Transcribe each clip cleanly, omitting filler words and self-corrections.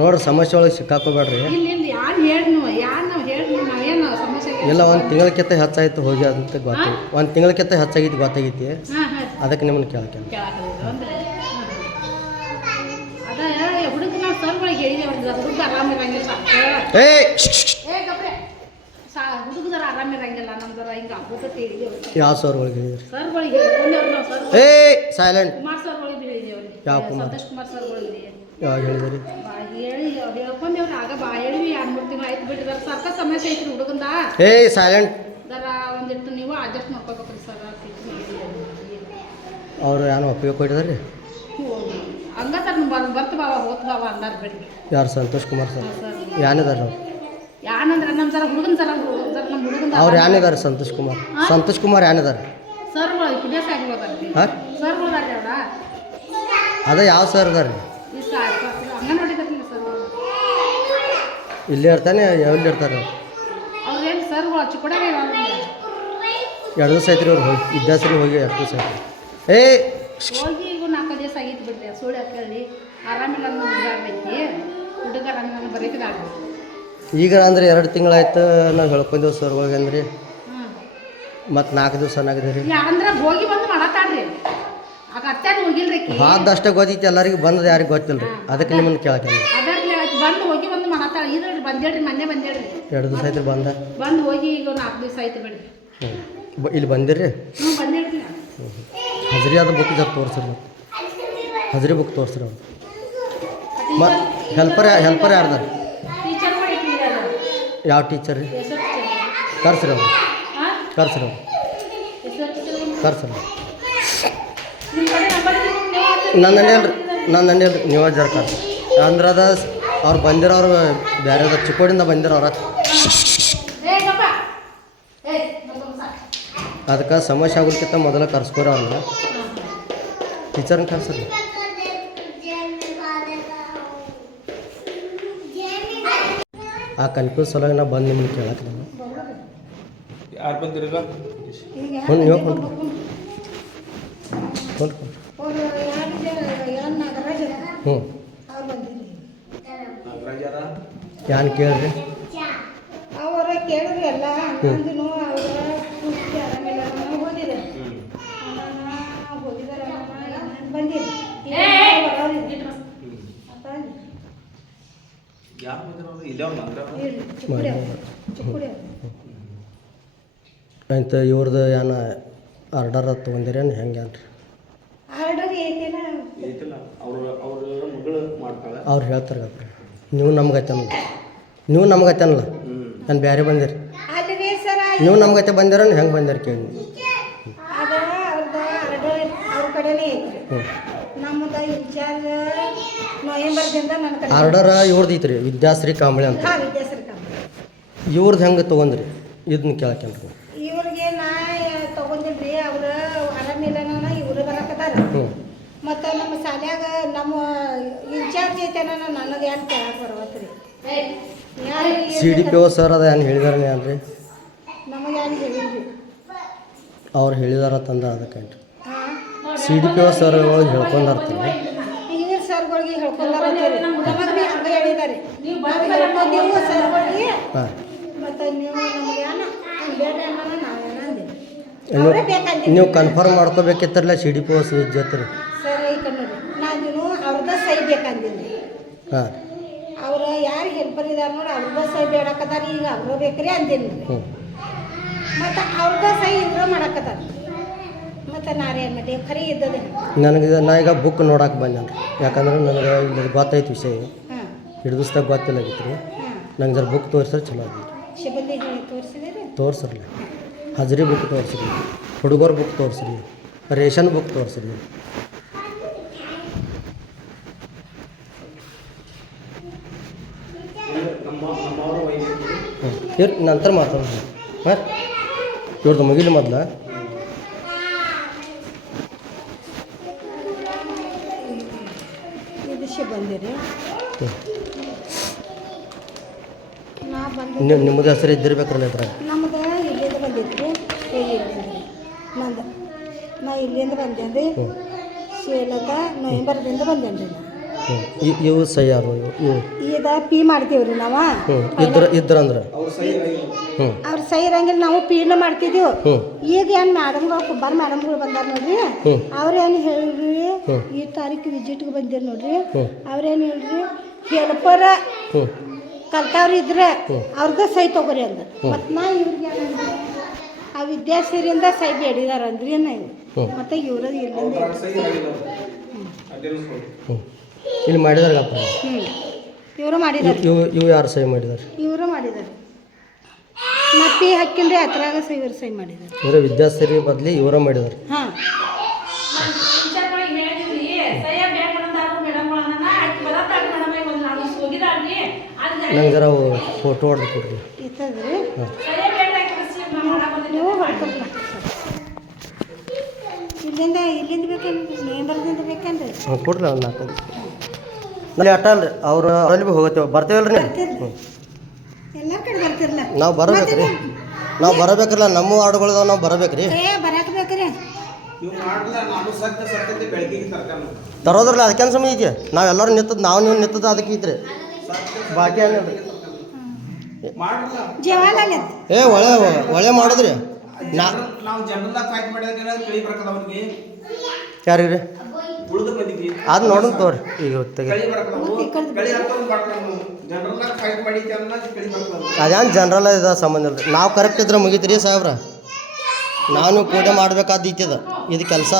ನೋಡ್ರಿ ಸಮಸ್ಯೆ ಒಳಗೆ ಸಿಕ್ಕಾಕೋಬೇಡ್ರಿ. ಇಲ್ಲ ಒಂದು ತಿಂಗಳಕ್ಕಿಂತ ಹೆಚ್ಚಾಯ್ತು ಹೋಗಿ ಅಂತ ಗೊತ್ತಾಗಿ, ಒಂದು ತಿಂಗಳಕ್ಕಿಂತ ಹೆಚ್ಚಾಗಿತ್ತು ಗೊತ್ತಾಗೈತಿ, ಅದಕ್ಕೆ ನಿಮ್ಮನ್ನು ಕೇಳಕ್ಕೆ. ಯಾವ ಸರ್ಗಳಿಗೆ ಹೇಳಿದ್ರಿ? ಸೈಲೆಂಟ್. ಯಾವ ಕುಮಾರ್? ಯಾವ ಹೇಳಿದ್ರಿ? ಸೈಲೆಂಟ್. ಅವ್ರು ಏನು ಒಪ್ಪಿಗೆ ಕೊಟ್ಟಿದ್ದಾರೆ? ಯಾರು? ಸಂತೋಷ್ ಕುಮಾರ್ ಸರ್ ಏನಿದಾರ? ಅವ್ರು ಏನಿದ್ದಾರೆ? ಸಂತೋಷ್ ಕುಮಾರ್ ಏನಿದ್ದಾರೆ? ಅದ ಯಾವ ಸರ್ ಅದಾರ? ಇಲ್ಲೇ ಇರ್ತಾನೆ? ಎಲ್ಲಿ ಇರ್ತಾರೆ? ಎರಡು ದಿವಸ ಐತ್ರಿ ಅವ್ರು ಹೋಗಿ, ವಿದ್ಯಾಸರಿ ಹೋಗಿ 2 ದಿವಸ ಆಯ್ತು. ಈಗ ಅಂದ್ರೆ 2 ತಿಂಗಳಾಯ್ತು ನಾವು ಹೇಳ್ಕೊಂಡೇವು ಸರ್ ಹೋಗಿ ಅಂದ್ರಿ, ಮತ್ತು 4 ದಿವಸ ಆಗಿದ್ರಿ. ಅಷ್ಟೇ ಗೊತ್ತೈತಿ ಎಲ್ಲರಿಗೂ, ಬಂದದ ಯಾರಿಗೆ ಗೊತ್ತಿಲ್ಲ ರೀ, ಅದಕ್ಕೆ ನಿಮ್ಮನ್ನು ಕೇಳಕ್ಕೆ. 2 ದಿವಸ ಆಯ್ತು ಬಂದ ಹೋಗಿ, ಈಗ 4 ದಿವಸ ಆಯ್ತು ಬಿಡಿ. ಇಲ್ಲಿ ಬಂದಿರಿ? ಹಜರಿ ಅದು ಬುಕ್ ಜೊತೆ ತೋರಿಸ್ರಿ, ಮತ್ತು ಹಜರಿ ಬುಕ್ ತೋರಿಸ್ರಿ. ಅವ್ರು ಮತ್ತು ಹೆಲ್ಪರ್ ಯಾರ್ದಾರ? ಯಾವ ಟೀಚರ್ ರೀ? ಕರ್ಸ್ರಿ ಅವ್ರು, ಕರ್ಸ್ರಿ ನನ್ನ ಅಂಡಿ ನೀವು ಜರ ಕರ್ಸಿ ಅಂದ್ರೆ ಅದ. ಅವ್ರು ಬಂದಿರೋರು ಬೇರೆ ಚಿಕ್ಕೋಡಿಂದ ಬಂದಿರೋರ, ಅದಕ್ಕೆ ಸಮಸ್ಯೆ ಆಗೋದಕ್ಕಿಂತ ಮೊದಲು ಕರ್ಸ್ಕೊರಿ ಅವ್ರನ್ನ. ಟೀಚರ್ನ ಕರ್ಸ್ರಿ. ಆ ಕನ್ಫ್ಯೂಸ್ ಸಲುವಾಗಿ ನಾವು ಬಂದು ನಿಮ್ಗೆ ಕೇಳಕ್ಕೆ. ಯಾರು ಬಂದಿರಲ್ಲ? ನೀವು ಕೊಂಡ್ರಿ ಯಾನ್ ಕೇಳ್ರಿ? ಅವರ ಕೇಳಿದ್ರಿ ಎಲ್ಲ ಅಂತ ಇವ್ರದ್ದು ಏನು ಆರ್ಡರ್ ತೊಗೊಂಡಿರೇನು ಹೆಂಗೆ ಅನ್ರಿ? ಅವ್ರು ಹೇಳ್ತಾರೆ ನೀವು ನಮ್ಗತ್ತಲ್ಲ, ನಾನು ಬೇರೆ ಬಂದಿರಿ, ನೀವು ನಮ್ಗತ್ತೆ ಬಂದಿರ ಹೆಂಗೆ ಬಂದಿರಿ ಕೇಳಿ. ಆರ್ಡರ್ ಇವ್ರದ್ದು ಐತ್ರಿ, ವಿದ್ಯಾಶ್ರೀ ಕಾಂಬಳೆ ಅಂತ. ಇವ್ರದ್ದು ಹೆಂಗೆ ತೊಗೊಂಡ್ರಿ ಇದನ್ನ ಕೇಳಕ್ಕೆ? ಇವ್ರಿಗೆ ನಾ ತೊಗೊಂಡಿಲ್ರಿ, ಅವ್ರು ಆರಾಮಿಲ್ಲ, ಇವ್ರು ಬರಕತ್ತಾರ. ಮತ್ತು ನಮ್ಮ ಶಾಲ್ಯಾಗ ನಮ್ಮ ಇನ್ಚಾರ್ಜ್ ಐತೆನ ನನ್ನದು ಏನು ಕೇಳಕ್ಕೆ ಬರವತ್ರಿ. CDPO ಸರ್ ಅದು ಏನು ಹೇಳಿದಾರೆ ಅಲ್ರಿ? ನಮಗೆ ಏನು ಹೇಳಿದ್ರಿ? ಅವ್ರು ಹೇಳಿದಾರ ತಂದ ಅದಕ್ಕೆ CDPO ಸರ್ ಹೇಳ್ಕೊಂಡಾರ್ತಾರೆ. ಇವ್ರ ಸರ್ಗಳಿಗೆ ಹೇಳ್ಕೊಂಡಾರ್ತಾರೆ, ನಮಗೆ ಭೀ ಹಂಗೆ ಹೇಳಿದ್ದಾರೆ. ನಾವು ಹೇಳ್ಕೊಂಡೇವು ಸರ್ಗಳಿಗೆ, ಮತ್ತು ನೀವು ನಮಗೆ ಬೇಡ ಅನ್ನೋಣ ನಾವೇನಂದೆ. ನೀವು ಕನ್ಫರ್ಮ್ ಮಾಡ್ಕೋಬೇಕಿತ್ತಲ್ಲ CDPO ಜೊತೆ ರೀ ಸರ್. ಈ ಕನ್ನಡಿ ನಾನು ಅವ್ರದ ಸೈ ಬೇಕಂದಿನಿ. ಹಾಂ, ಅವ್ರು ಯಾರು ಹೆಲ್ಪರ್ ಇದಾರೆ ನೋಡಿ, ಅವ್ರದ ಸೈ ಬೇಡಕತ್ತಾರ, ಈಗ ಅವ್ರ ಬೇಕ್ರಿ ಅಂದಿನಿ. ಮತ್ತು ಅವ್ರದ ಸೈ ಇವ್ರ ಮಾಡಕತ್ತಾರ, ಮತ್ತು ನಾರೇ ಅನ್ನಡಿ ಖರೀ ಇದ್ದದೆ. ನನಗೆ ನಾ ಈಗ ಬುಕ್ ನೋಡಕ್ಕೆ ಬಂದೆ, ಯಾಕಂದ್ರೆ ನನಗೆ ಇಲ್ಲಿ ಗೊತ್ತಾಯ್ತು ವಿಷಯ, ಹಿಡಿದಿಸ್ದಾಗ ಗೊತ್ತಿಲ್ಲಾಗಿತ್ತು ರೀ. ನಂಗೆ ಜರ ಬುಕ್ ತೋರಿಸ್ರೆ ಚಲೋ ಆಗಿತ್ತು. ಶಿಬಂದಿ ತೋರಿಸಿದ್ರಿ? ತೋರಿಸ್ರಲ್ಲ, ಹಜರಿ ಬುಕ್ ತೋರಿಸ್ರಿ, ಹುಡುಗರ ಬುಕ್ ತೋರಿಸ್ರಿ, ರೇಷನ್ ಬುಕ್ ತೋರಿಸ್ರಿ. ನಂತರ ಮಾತಾಡೋದು. ಹಾಂ, ಇವ್ರದ್ದು ಮುಗಿಲಿ ಮೊದಲ. ನಿಮ್ಮದು ಹೆಸರು ಇದ್ದಿರ್ಬೇಕ್ರಲ್ಲ ಇದ್ರ? ನಮ್ದು ಇಲ್ಲಿಂದ ಬಂದಿದ್ರಿ, ನಾ ಇಲ್ಲಿಂದ ಬಂದೇನ್ರಿ. ಶ್ರೀಲತಾ ನವೆಂಬರ್ದಿಂದ ಬಂದೇನ್ರಿ. ಇವು ಸೈ ಯಾರು ಇವು ಈಗ ಪಿ ಮಾಡ್ತೀವ್ರಿ ನಾವು ಇದ್ರಂದ್ರೆ ಅವ್ರ ಸೈ ಇರಂಗಿಲ್ಲ ನಾವು ಪಿನ ಮಾಡ್ತಿದ್ದೀವಿ ಈಗ ಏನು ಮೇಡಮ್ಗಳು ಕುಬ್ಬಾರ್ ಮೇಡಮ್ಗಳು ಬಂದಾರ ನೋಡ್ರಿ ಅವ್ರೇನು ಹೇಳ್ರಿ ಈ ತಾರೀಕು ವಿಸಿಟ್ಗೆ ಬಂದಿರಿ ನೋಡ್ರಿ ಅವ್ರೇನು ಹೇಳ್ರಿ ಹೆಲ್ಪರ ಕಲ್ತವ್ರು ಇದ್ರೆ ಅವ್ರದ್ದು ಸೈ ತಗೋರಿ ಅಂದ ಮತ್ತು ನಾ ಇವ್ರಿಗೆ ಏನಂದ್ರೆ ಆ ವಿದ್ಯಾಸಿರಿಂದ ಸೈ ಬೇಡಿದಾರ ಅಂದ್ರಿ ನಾವು ಮತ್ತು ಇವ್ರ ಇಲ್ಲಿಂದ ಇಲ್ಲಿ ಮಾಡಿದಾರಪ್ಪ ಇವರು ಮಾಡಿದಾರೆ ಇವು ಯಾರು ಸೈ ಮಾಡಿದಾರೆ ಇವರು ಮಾಡಿದಾರೆ ಮತ್ತು ಪಿ ಹಾಕಿಲ್ರಿ ಅದ್ರಾಗ ಸೈ ಇವ್ರು ಸೈ ಮಾಡಿದಾರೆ ಇವರ ವಿದ್ಯಾಸರಿ ಬದಲಿ ಇವರ ಮಾಡಿದಾರೆ ಹಾಂ ನಂಗೆ ಜರ ಫೋಟೋ ಹೊಡೆದು ಕೊಡ್ರಿ ಇರ್ತದ್ರಿ ನೀವು ಹೊಡ್ಕೊಡ್ಲ ಇಲ್ಲಿಂದ ಬೇಕೇನ್ರಿ ನೇಂಬರ್ದಿಂದ ಬೇಕೇನ್ರಿ ಹಾಂ ಕೊಡ್ರಿ ಒಂದು ನಾಲ್ಕು ನಲ್ಲಿ ಅಟ್ಟ ಅಲ್ರಿ ಅವ್ರು ಅಲ್ಲಿ ಭೀ ಹೋಗತ್ತೇವೆ ಬರ್ತೇವಲ್ರಿ ಎಲ್ಲ ಕಡೆ ಬರ್ತಿರ್ಲ ನಾವು ಬರಬೇಕ್ರಿ ನಾವು ಬರಬೇಕ್ರಲ್ಲ ನಮ್ಮ ವಾರ್ಡ್ಗಳದಾವ ನಾವು ಬರಬೇಕ್ರಿ ಬರಕ್ಕೆ ಬೇಕ್ರಿ ತರೋದ್ರಲ್ಲ ಅದಕ್ಕೆ ಸಮಯ ಐತಿ ನಾವೆಲ್ಲರೂ ನಿಂತದ್ದು ನಾವು ನೀವು ನಿಂತದ್ದು ಅದಕ್ಕೆ ಐತ್ರಿ ಬಾಕಿ ಏನಿಲ್ಲ ಜವಾಲ ಒಳ್ಳೆ ಮಾಡೋದ್ರಿ ಯಾರಿಗೆ ಅದು ನೋಡೋಣ ತೋರಿ ಈಗ ಅದೇನು ಜನರಲ್ ಇದ ಸಂಬಂಧ ಇಲ್ರಿ ನಾವು ಕರೆಕ್ಟ್ ಇದ್ರೆ ಮುಗಿತ್ರಿ ಸಾಹೇಬ್ರ ನಾನು ಕೂಡ ಮಾಡ್ಬೇಕಾದ ಐತಿದ ಇದು ಕೆಲಸ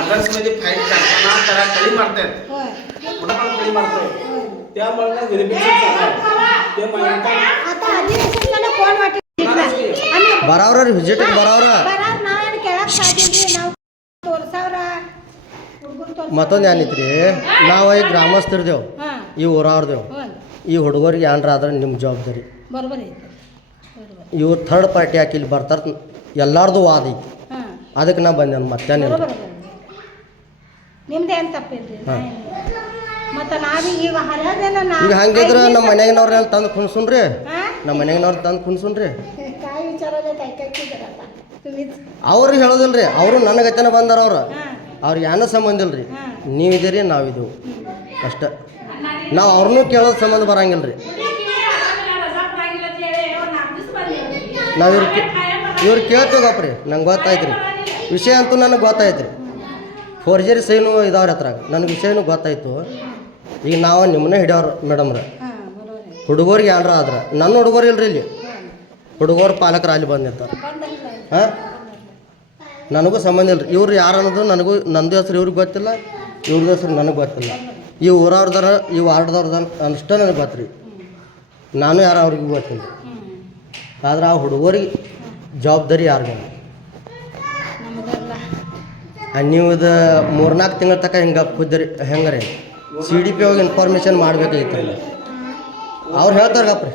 अभ्यासमध्ये फाईट करताना त्याला कळी मारतात कुणाला कळी मारतोय त्यामुळे ते ಬರವ್ರ ವಿಸಿಟಿಗೆ ಬರವ್ರ ಮತ್ತೊಂದು ಏನೈತ್ರಿ ನಾವು ಈ ಗ್ರಾಮಸ್ಥರಿದ್ದೇವು ಈ ಊರವ್ರದೇವು ಈ ಹುಡುಗರಿಗೆ ಏನ್ರ ಆದ್ರೆ ನಿಮ್ಮ ಜವಾಬ್ದಾರಿ ಇವ್ರು ಥರ್ಡ್ ಪಾರ್ಟಿ ಹಾಕಿ ಇಲ್ಲಿ ಬರ್ತಾರೆ ಎಲ್ಲಾರ್ದು ವಾದ ಐತಿ ಅದಕ್ಕೆ ನಾ ಬಂದೆ ಮತ್ತೇನಿಲ್ಲ ನಿಮ್ದೇನು ತಪ್ಪಿಲ್ರಿ ಮತ್ತೆ ನಾವೀಗ ಈಗ ಹಂಗಿದ್ರೆ ನಮ್ಮ ಮನೆಗಿನವ್ರನ್ನ ತಂದು ಕುಣ್ಸುನ್ರಿ ನಮ್ಮ ಮನೆಗಿನವ್ರು ತಂದು ಕುಣ್ಸುನ್ರಿ ಅವ್ರು ಹೇಳೋದಿಲ್ರಿ ಅವರು ನನ್ನ ಗತಿನ ಬಂದಾರ ಅವ್ರಿಗೆ ಏನೋ ಸಂಬಂಧ ಇಲ್ರಿ ನೀವಿದ್ದೀರಿ ನಾವಿದ್ದೀವಿ ಅಷ್ಟೇ ನಾವು ಅವ್ರನ್ನೂ ಕೇಳೋದು ಸಂಬಂಧ ಬರಂಗಿಲ್ಲ ರೀ ನಾವು ಇವ್ರು ಕೇಳ್ತೀವಪ್ಪ ರೀ ನಂಗೆ ಗೊತ್ತಾಯ್ತು ರೀ ವಿಷಯ ಅಂತೂ ನನಗೆ ಗೊತ್ತಾಯ್ತು ರೀ ಫೋರ್ಜರಿ ಸೈನು ಇದಾವ್ರಿ ಹತ್ರ ನನಗೆ ವಿಷಯನೂ ಗೊತ್ತಾಯ್ತು ಈಗ ನಾವು ನಿಮ್ಮನ್ನೇ ಹಿಡಿಯೋರು ಮೇಡಮ್ರ ಹುಡುಗರಿಗೆ ಏನ್ರ ಆದ್ರೆ ನನ್ನ ಹುಡುಗರು ಇಲ್ರಿ ಇಲ್ಲಿ ಹುಡುಗರು ಪಾಲಕರು ಅಲ್ಲಿ ಬಂದಿರ್ತಾರೆ ಹಾಂ ನನಗೂ ಸಂಬಂಧ ಇಲ್ಲ ರೀ ಇವ್ರು ಯಾರು ಅನ್ನೋದು ನನಗೂ ನಂದು ಹೆಸ್ರು ಇವ್ರಿಗೆ ಗೊತ್ತಿಲ್ಲ ಇವ್ರದ್ದು ಹೆಸ್ರು ನನಗೆ ಗೊತ್ತಿಲ್ಲ ಈ ಊರವ್ರದಾರ ಈ ವಾರ್ಡ್ದವ್ರದ ಅಷ್ಟೇ ನನಗೆ ಗೊತ್ತು ರೀ ನಾನು ಯಾರು ಅವ್ರಿಗೆ ಗೊತ್ತಿಲ್ಲ ಆದ್ರೆ ಆ ಹುಡುಗರಿಗೆ ಜವಾಬ್ದಾರಿ ಯಾರಿಗೂ ನೀವು ಇದು 3-4 ತಿಂಗಳ ತನಕ ಹಿಂಗೆ ಕುದ್ದರಿ ಹೆಂಗೆ ರೀ ಸಿ ಡಿ ಪಿ ಹೋಗಿ ಇನ್ಫಾರ್ಮೇಷನ್ ಮಾಡಬೇಕಾಗಿತ್ತಲ್ಲ ಅವ್ರು ಹೇಳ್ತಾರಪ್ಪ ರೀ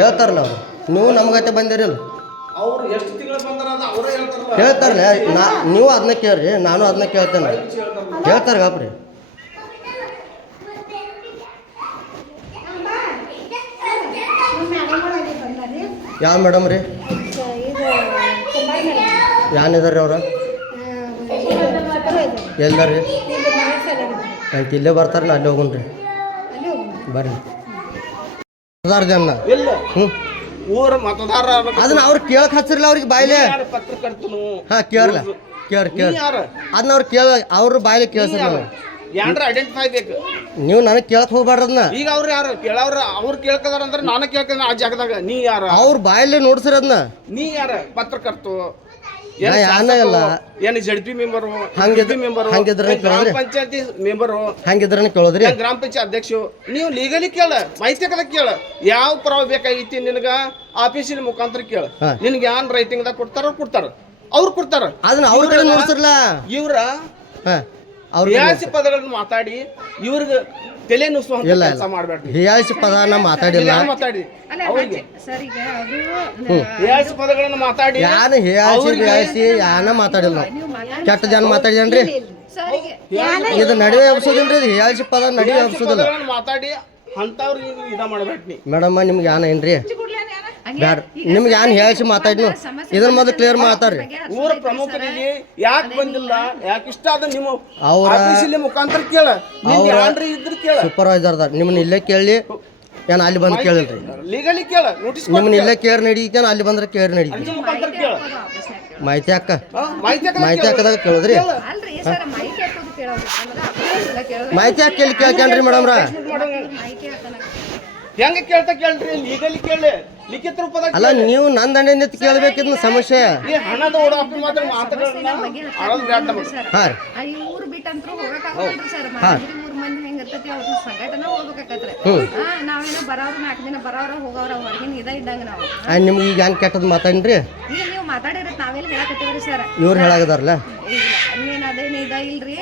ಹೇಳ್ತಾರಲ್ಲ ಅವರು ನೀವು ನಮ್ಗತ್ತೆ ಬಂದಿರಲ್ಲ ಹೇಳ್ತಾರಲ್ಲ ನೀವು ಅದನ್ನ ಕೇಳ್ರಿ ನಾನು ಅದನ್ನ ಕೇಳ್ತೇನೆ ಹೇಳ್ತಾರಪ್ಪ ರೀ ಯಾವ ಮೇಡಮ್ ರೀ ಯಾನಿದಾರೆ ಅವ್ರ ಎಲ್ಲಾರಿ ಅಂತ ಇಲ್ಲೇ ಬರ್ತಾರೆ ನಾ ಅಲ್ಲಿ ಹೋಗುಣ್ರಿ ಬರ್ರಿ ಜನ ಹ್ಞೂ ಊರ ಮತದಾರ ಅದನ್ನ ಅವ್ರು ಕೇಳಕ್ ಹಚ್ಚಿರಲ್ಲ ಅವ್ರಿಗೆ ಬಾಯ್ಲೆ ಪತ್ರಕರ್ತನು ಹಾಂ ಕೇಳಲ್ಲ ಕೇಳಿ ಅದನ್ನ ಅವ್ರು ಅವ್ರ ಬಾಯ್ಲೆ ಕೇಳಿಸ್ರಿ ಯಾರ ಐಡೆಂಟಿಫೈ ಬೇಕು ನೀವು ನನಗೆ ಕೇಳಕ್ ಹೋಗ್ಬೇಡ್ರಿ ಅದನ್ನ ಈಗ ಅವ್ರು ಯಾರು ಕೇಳವ್ರ ಅವ್ರು ಕೇಳ್ಕದಾರ ಅಂದ್ರೆ ನಾನು ಕೇಳ್ಕದ ಆ ಜಾಗದಾಗ ನೀ ಯಾರ ಅವ್ರ ಬಾಯಲ್ಲಿ ನೋಡ್ಸಿರ ಅದನ್ನ ನೀ ಯಾರ ಪತ್ರಕರ್ತು ಏನು ಜಡ್ಪಿ ಮೆಂಬರು ಹಂಗಿದ್ರೆ ಗ್ರಾಮ ಪಂಚಾಯತಿ ಮೆಂಬರು ಹಂಗಿದ್ರೆ ಕೇಳೋದ್ರಿ ಗ್ರಾಮ ಪಂಚಾಯತ್ ಅಧ್ಯಕ್ಷರು ನೀವು ಲೀಗಲಿ ಕೇಳ ಮಾಹಿತಿ ಕದ ಕೇಳ ಯಾವ ಪುರಾವ ಬೇಕಾಗೈತಿ ನಿನಗ ಆಫೀಸಿನ ಮುಖಾಂತರ ಕೇಳ ನಿನ್ಗೆ ಯಾನ್ ರೈಟಿಂಗ್ ದಾಗ ಕೊಡ್ತಾರ ಅವ್ರು ಕೊಡ್ತಾರ ಅದನ್ನ ಅವ್ರ ಕಡೆ ನೋಡ್ಸಿರ್ಲ ಇವ್ರ ಹಿಯಾಸಿ ಪದಗಳನ್ನ ಮಾತಾಡಿ ಇವ್ರಿಗೆ ತಲೆ ನುಸುವಂತ ಕೆಲಸ ಮಾಡಬೇಡ್ರಿ ಹಿಯಾಸಿ ಪದನ ಮಾತಾಡಿಲ್ಲ ಮಾತಾಡಿ ಹಿಯಾಸಿ ಪದಗಳನ್ನ ಮಾತಾಡಿ ಯಾನ ಹಿಯಾಸಿ ಯಾನ ಮಾತಾಡಿಲ್ಲ ಕೆಟ್ಟ ಜನ ಮಾತಾಡಿದನ್ರಿ ಇದು ನಡುವೆ ಎಬ್ಸೋದಿಲ್ರಿ ಇದು ಹೇಳ್ಸಿ ಪದ ನಡುವೆ ಎಬ್ಸೋದಿಲ್ಲ ಮಾತಾಡಿ ಅಂತವ್ರು ಇದ ಮಾಡ್ಬೇಕು ನೀ ಮೇಡಮ್ಮ ನಿಮ್ಗೆ ಯಾನ ಏನ್ರಿ ಬ್ಯಾಡ ನಿಮ್ಗೆ ಯಾನ್ ಹೇಳ್ಸಿ ಮಾತಾಡಿ ಇದ್ರ ಮೊದಲು ಕ್ಲಿಯರ್ ಮಾತಾಡ್ರಿ ಊರ ಪ್ರಮುಖರಿಗೆ ಯಾಕೆ ಬಂದಿಲ್ಲ ಯಾಕೆ ಇಷ್ಟ ಅದ ನಿಮ್ಮ ಅವ್ರ ಆಫೀಸಿನ ಮುಖಾಂತರ ಕೇಳ ಯಾನ್ರಿ ಇದ್ರ ಕೇಳ ಸೂಪರ್ವೈಸರ್ದಾರ ನಿಮ್ಮನ್ನ ಇಲ್ಲೇ ಕೇಳಿ ಏನು ಅಲ್ಲಿ ಬಂದು ಕೇಳಿಲ್ರಿ ಲೀಗಲಿ ಕೇಳ ನೋಟಿಸ್ ನಿಮ್ಮನ್ನ ಇಲ್ಲೇ ಕೇರ್ ನಡೀತೇನೆ ಅಲ್ಲಿ ಬಂದ್ರೆ ಕೇರ್ ನಡೀತಿ ಮುಖಾಂತರ ಕೇಳ ಮಾಹಿತಿ ಅಕ್ಕ ಮಾಹಿತಿ ಮಾಹಿತಿ ಹಾಕದಾಗ ಕೇಳಿದ್ರಿ ಮಾಹಿತಿ ಹಾಕಿ ಕೇಳಿ ಕೇಳ್ಕೇನ್ರಿ ಮೇಡಮ್ರ ಹೆಂಗ ಕೇಳ್ತಾ ಕೇಳ್ರಿ ಲೀಗಲಿ ಕೇಳಿ ಲಿಖಿತ ರೂಪದಾಗ ಅಲ್ಲ ನೀವು ನನ್ನ ದಂಡೆ ನಿಂತು ಕೇಳ್ಬೇಕಿದ್ನ ಸಮಸ್ಯೆ ಈ ಹಣದ ಓಡಾಟ ಮಾತ್ರ ಮಾತಾಡೋಣ ಅಳಲ್ ಬ್ಯಾಡ ನಮಗೆ ಹಾಂ ಈ ಊರು ಬಿಟ್ಟಂತ್ರು ಹೋಗಕ್ಕಾಗಲ್ರಿ ಸರ್ ಊರ್ ಮಂದಿ ಹೆಂಗಿರ್ತೈತಿ ಅವ್ರ ಸಂಘಟನೆ ಹೋಗ್ಬೇಕಾಕತ್ರಿ ನಾವೇನೋ ಬರೋರು 4 ದಿನ ಬರೋರ ಹೋಗೋರ ಹೊರಗಿನ ಇದ್ದಂಗ ನಾವು ನಿಮ್ಗೆ ಈಗ ಏನು ಕೆಟ್ಟದ್ದು ಮಾತಾಡ್ರಿ ಈಗ ನೀವು ಮಾತಾಡಿರತ್ ನಾವೆಲ್ಲ ಹೇಳಕತ್ತೀವ್ರಿ ಸರ್ ಇವ್ರು ಹೇಳಾಗದಾರಲ್ಲ ಇನ್ನೇನು ಅದೇನು ಇಲ್ರಿ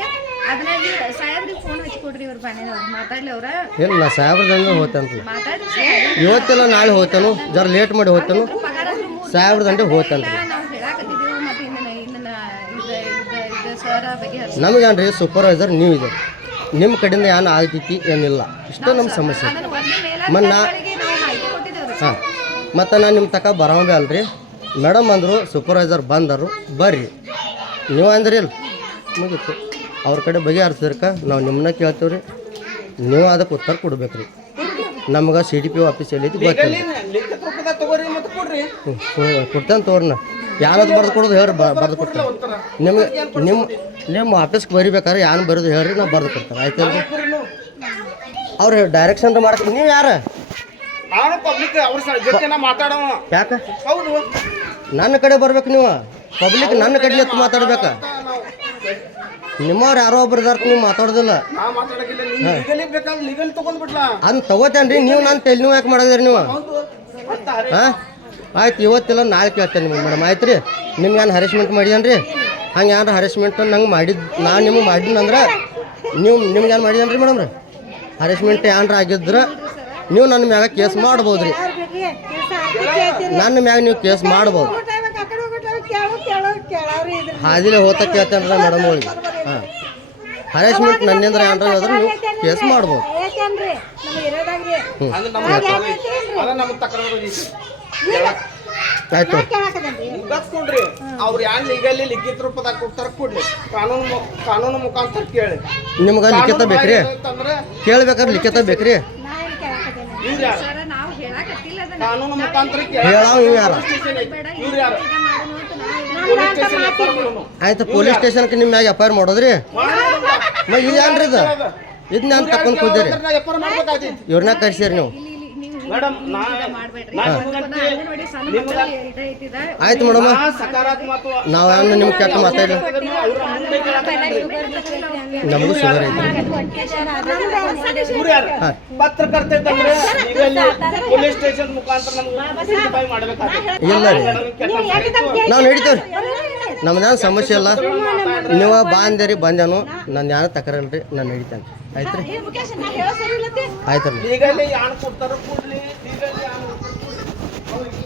ಅದನ್ನ ಸಾಹೇಬ್ರಿಗೆ ಫೋನ್ ಹಚ್ಕೊಡ್ರಿ ಇವ್ರ ಮನೆಯವ್ರು ಮಾತಾಡ್ಲಿ ಅವ್ರ ಇಲ್ಲ ನಾ ಸಾಹೇಬ್ರದಂಗೆ ಹೋಗ್ತೇನ್ರಿ ಮಾತಾಡ್ರಿ ಇವತ್ತೆಲ್ಲ ನಾಳೆ ಹೋಗ್ತೇನು ಜರ ಲೇಟ್ ಮಾಡಿ ಹೋಗ್ತೇನು ಸಾಹೇಬ್ರದಂಡೆ ಹೋಗ್ತೇನ್ರಿ ನಾವು ಹೇಳಕತ್ತಿದ್ದೀವಿ ಮತ್ತೆ ಇನ್ನ ಸರ್ ಬಗೆಹರಿಸಿ ನಮಗೇನ್ರಿ ಸೂಪರ್ವೈಸರ್ ನೀವು ಇದೆ ನಿಮ್ಮ ಕಡೆಯಿಂದ ಏನು ಆಗ್ತೈತಿ ಏನಿಲ್ಲ ಇಷ್ಟೇ ನಮ್ಮ ಸಮಸ್ಯೆ ಅದನ್ನ ಒಂದೇ ಮನ್ನ ಮೇಲಾಧಿಕಾರಿಗೆ ನಾವು ಮಾಹಿತಿ ಕೊಟ್ಟಿದ್ದೇವ್ರಿ ಹಾಂ ಮತ್ತು ನಾನು ನಿಮ್ಮ ತಕ ಬರೋಂಬೆ ಅಲ್ರಿ ಮೇಡಮ್ ಅಂದರು ಸೂಪರ್ವೈಸರ್ ಬಂದರು ಬರ್ರಿ ನೀವು ಅಂದ್ರಿ ಇಲ್ಲ ಮುಗೀತು ಅವ್ರ ಕಡೆ ಬಗೆಹರಿಸಿದ್ರಕ ನಾವು ನಿಮ್ಮನ್ನ ಕೇಳ್ತೀವಿ ರೀ ನೀವು ಅದಕ್ಕೆ ಉತ್ತರ ಕೊಡ್ಬೇಕು ರೀ ನಮ್ಗೆ ಸಿ ಡಿ ಪಿ ಆಫೀಸ್ ಎಲ್ಲೈತಿ ಗೊತ್ತಿಲ್ಲ ಲಿಖಿತ ರೂಪದಾಗ ತಗೋರಿ ಮತ್ತೆ ಕೊಡ್ರಿ ಕೊಡ್ತೇನೆ ತೋರ್ನ ಯಾವ್ದು ಬರ್ದು ಕೊಡೋದು ಹೇಳ್ರಿ ಬರ್ದು ಕೊಡ್ತೇನೆ ನಿಮ್ಗೆ ನಿಮ್ಮ ಆಫೀಸ್ಗೆ ಬರಿಬೇಕಾದ್ರೆ ಯಾರು ಬರೋದು ಹೇಳ್ರಿ ನಾವು ಬರ್ದು ಕೊಡ್ತೇನೆ ಆಯ್ತಲ್ರಿ ಅವ್ರು ಡೈರೆಕ್ಷನ್ ಮಾಡಕ್ಕೆ ನೀವು ಯಾರು ನಾನು ಪಬ್ಲಿಕ್ ಅವ್ರ ಜೊತೆ ನಾ ಮಾತಾಡೋಣ ಯಾಕೆ ಹೌದು ನನ್ನ ಕಡೆ ಬರ್ಬೇಕು ನೀವು ಪಬ್ಲಿಕ್ ನನ್ನ ಕಡೆ ಎತ್ತು ಮಾತಾಡ್ಬೇಕು ನಿಮ್ಮವ್ರು ಯಾರೋ ಒಬ್ರು ಇದಾರ ನೀವು ಮಾತಾಡೋದಿಲ್ಲ ನಾ ಮಾತಾಡಕಿಲ್ಲ ನೀವು ಲೀಗಲಿ ಬೇಕಾದ್ರೆ ಲೀಗಲಿ ತಗೊಂಡ್ಬಿಡ್ಲಾ ಅದನ್ನ ತಗೋತೇನ್ರಿ ನೀವು ನಾನು ತೆಲಿ ನೀವು ಯಾಕೆ ಮಾಡೋದ್ರಿ ನೀವು ಹೌದು ಮತ್ತೆ ಹಾಂ ಆಯ್ತು ಇವತ್ತಿಲ್ಲ ನಾಳೆ ಕೇಳ್ತೇನೆ ನಿಮ್ಗೆ ಮೇಡಮ್ ಆಯ್ತು ರೀ ನಿಮ್ಗೆ ಏನು ಹರೇಸ್ಮೆಂಟ್ ಮಾಡಿದೇನ್ರಿ ಹಂಗೆ ಏನಾರ ಹರೇಸ್ಮೆಂಟ್ ನಂಗೆ ಮಾಡಿದ್ದು ನಾನು ನಿಮಗೆ ಮಾಡಿದ್ನಂದ್ರೆ ನಿಮ್ಗೆ ಏನು ಮಾಡಿದೇನ್ರಿ ಮೇಡಮ್ ರೀ ಹರೇಸ್ಮೆಂಟ್ ಏನಾರ ಆಗಿದ್ರೆ ನೀವು ನನ್ನ ಮ್ಯಾಗ ಕೇಸ್ ಮಾಡ್ಬೋದು ರೀ ನನ್ನ ಮ್ಯಾಗ ನೀವು ಕೇಸ್ ಮಾಡ್ಬೋದು ಹಾದಿಲೆ ಹೋತ ಕೇಳ್ತೇನ್ರ ಮೇಡಮ್ ಒಳಗೆ ಹಾಂ ಹರೇಸ್ಮೆಂಟ್ ನನ್ನಿಂದ ಏನಾರ ಹೇಳಿದ್ರೆ ನೀವು ಕೇಸ್ ಮಾಡ್ಬೋದು ಅದ ನಮ್ಗೆ ತಕರಾರು ಆಯ್ತು ಮುಗಿಸ್ಕೊಂಡ್ರಿ ಅವ್ರು ಯಾರು ಲೀಗಲಿ ಲಿಖಿತ ರೂಪದಾಗ ಕೊಡ್ತಾರ ಕೊಡ್ಲಿ ಕಾನೂನು ಮುಖಾಂತರ ಕೇಳಿ ನಿಮ್ಗೆ ಲಿಖಿತ ಬೇಕ್ರಿ ಅಂತಂದ್ರೆ ಕೇಳ್ಬೇಕಾದ್ರೆ ಲಿಖಿತ ಬೇಕ್ರಿ ಇವ್ರು ಯಾರು ಸರ್ ನಾವು ಹೇಳಕತ್ತಿಲ್ಲ ಅದನ್ನ ಕಾನೂನು ಮುಖಾಂತರ ಕೇಳಿ ಹೇಳಾವ್ ಇವ್ ಯಾರು ಇವ್ರು ಯಾರು ಮಾಡೋಣ ಅಂತ ನಾವು ಪೊಲೀಸ್ ಸ್ಟೇಷನ್ ಎತ್ತಾರ ಆಯ್ತು ಪೊಲೀಸ್ ಸ್ಟೇಷನ್ಗೆ ನಿಮ್ಮ ಮ್ಯಾಗ ಎಫ್ ಐ ಆರ್ ಮಾಡೋದ್ರಿ ಮ ಇದೇನ್ರಿ ಇದು ಇದು ನಾನು ತಕೊಂಡು ಕೂತೀರಿ ಎಫ್ಐಆರ್ ಮಾಡ್ಬೇಕಾಗ್ತೈತಿ ಇವ್ರನ್ನ ಕರ್ಸಿರಿ ನೀವು ಮೇಡಮ್ ಆಯ್ತು ಮೇಡಮ್ ಸಕಾರಾತ್ಮಕ ನಾವು ಏನು ನಿಮ್ಗೆ ಕೆಟ್ಟ ಮಾತಾಡಿ ನಮಗೂ ಶುಗರ್ ಐತಿ ಹಾಂ ಪತ್ರಕರ್ತ ಇದ್ದಂದ್ರೆ ಲೀಗಲಿ ಪೊಲೀಸ್ ಸ್ಟೇಷನ್ ಮುಖಾಂತರ ನಮ್ಗೆ ಮಾಡ್ಬೇಕಾಗ್ತೈತಿ ಇಲ್ಲ ರೀ ನಾವು ನಡೀತೇವೆ ನಮ್ದೇನು ಸಮಸ್ಯೆ ಇಲ್ಲ ನೀವು ಬಂದೇರಿ ಬಂದೇನು ನಂದು ಏನು ತಕರಲ್ರಿ ನಾನು ನಡೀತೇನೆ ಆಯ್ತು ರೀ ಆಯ್ತು ರೀ ಲೀಗಲಿ ಯಾರು ಕೊಡ್ತಾರೋ ಕೊಡ್ಲಿ ಲೀಗಲಿ